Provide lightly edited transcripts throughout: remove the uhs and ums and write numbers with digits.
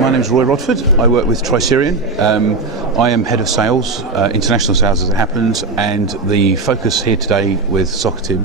My name is Roy Rodford. I work with Tricerion. I am head of sales, international sales as it happens, and the focus here today with Socitm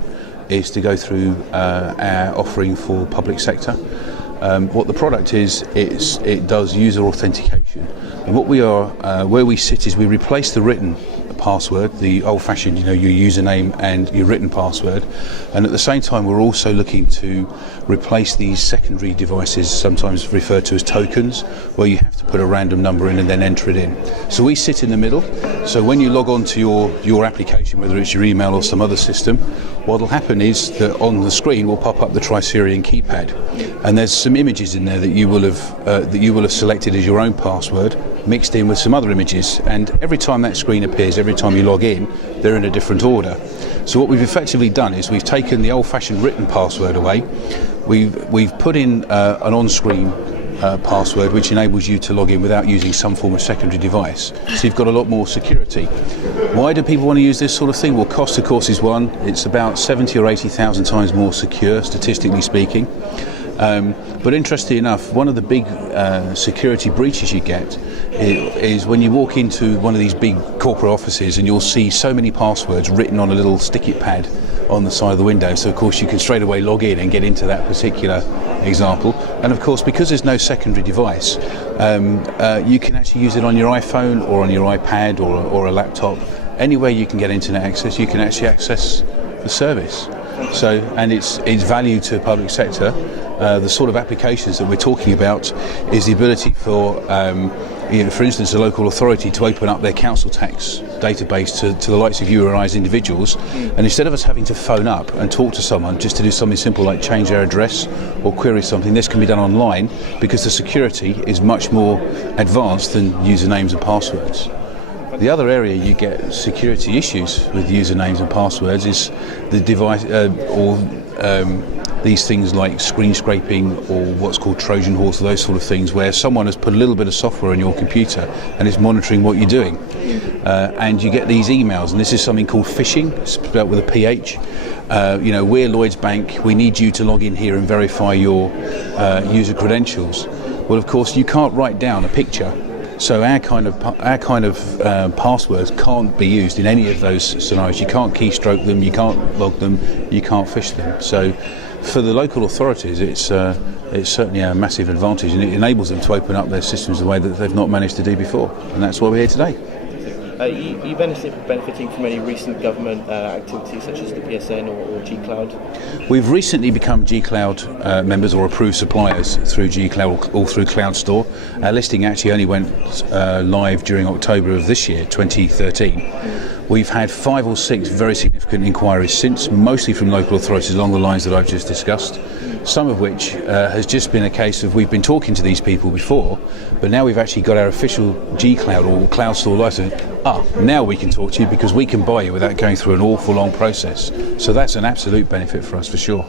is to go through our offering for public sector. What the product is, it does user authentication. And what we are, where we sit is we replace the written password, the old-fashioned, your username and your written password, and at the same time we're also looking to replace these secondary devices, sometimes referred to as tokens, where you have to put a random number in and then enter it in. So we sit in the middle, so when you log on to your application, whether it's your email or some other system, what will happen is that on the screen will pop up the Tricerion keypad, and there's some images in there that you will have selected as your own password, mixed in with some other images, and every time that screen appears, every time you log in, they're in a different order. So what we've effectively done is we've taken the old-fashioned written password away. We've put in an on-screen password which enables you to log in without using some form of secondary device. So you've got a lot more security. Why do people want to use this sort of thing? Well, cost of course is one. It's about 70 or 80,000 times more secure, statistically speaking. But interestingly enough, one of the big security breaches you get is when you walk into one of these big corporate offices and you'll see so many passwords written on a little sticky pad on the side of the window. So of course you can straight away log in and get into that particular example. And of course, because there's no secondary device, you can actually use it on your iPhone or on your iPad or a laptop. Anywhere you can get internet access, you can actually access the service. So, and its value to public sector, the sort of applications that we're talking about is the ability for, for instance, a local authority to open up their council tax database to the likes of you or I as individuals, and instead of us having to phone up and talk to someone just to do something simple like change their address or query something, this can be done online because the security is much more advanced than usernames and passwords. The other area you get security issues with usernames and passwords is the device these things like screen scraping or what's called Trojan horse, or those sort of things, where someone has put a little bit of software in your computer and is monitoring what you're doing. And you get these emails, and this is something called phishing, spelled with a PH. We're Lloyds Bank, we need you to log in here and verify your user credentials. Well, of course, you can't write down a picture. So our kind of passwords can't be used in any of those scenarios. You can't keystroke them, you can't log them, you can't phish them. So for the local authorities, it's certainly a massive advantage, and it enables them to open up their systems in a way that they've not managed to do before. And that's why we're here today. You benefiting from any recent government activities such as the PSN or G-Cloud? We've recently become G-Cloud members or approved suppliers through G-Cloud or through Cloud Store. Our listing actually only went live during October of this year, 2013. We've had 5 or 6 very significant inquiries since, mostly from local authorities along the lines that I've just discussed, some of which has just been a case of we've been talking to these people before, but now we've actually got our official G-Cloud or Cloud Store license. Now we can talk to you because we can buy you without going through an awful long process. So that's an absolute benefit for us for sure.